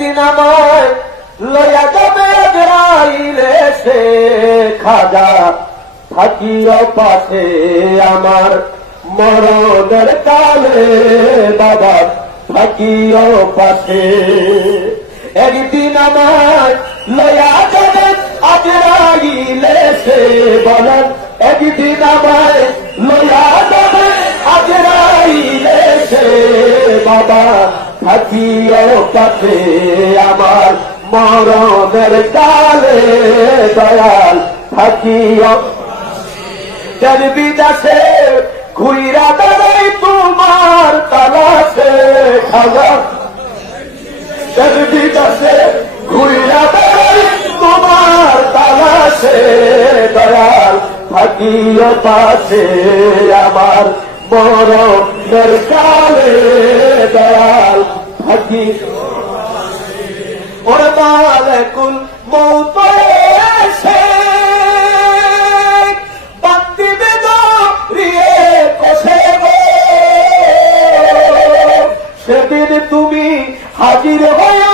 একদিন আমায় লইয়া যাবে আজরাইলে সে খাজা থাকিও পাশে আমার মরণের কালে বাবা থাকিও পাশে একদিন আমায় লইয়া যাবে আজরাইলে সে বলেন একদিন আমায় লইয়া যাবে আজরাইলে সে বাবা থাকিও পাশে আমার মরণের কালে দয়াল থাকিও যার বিদাসে ঘুইরা দাঁড়াই তোমার তালাশে খাজা যার বিদাসে ঘুইরা দাঁড়াই তোমার তালাশে দয়াল থাকিও পাশে আমার মরণের কালে দয়াল থাকি ওর মালাকুল মৌত এসে বান্দি বেদরিয়ে কষে গো সেদিন তুমি হাজির হয়ে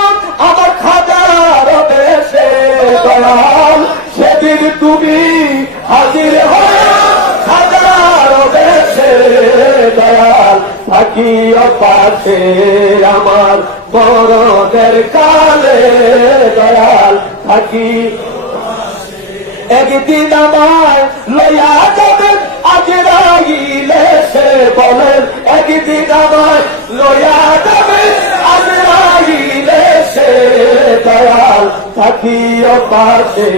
আমার খাজার দেশে দয়াল সেদিন তুমি হাজির হয়ে খাজার দেশে দয়াল থাকিও পাশে আমার মরণের কালে দয়াল থাকি একদিন আমায় লইয়া যাবেন আজরাইলে সে বলেন একদিন আমায় লইয়া যাবেন আজরাইলে সে দয়াল থাকিও পাশে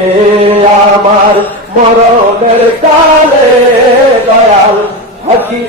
আমার মরণের কালে দয়াল থাকি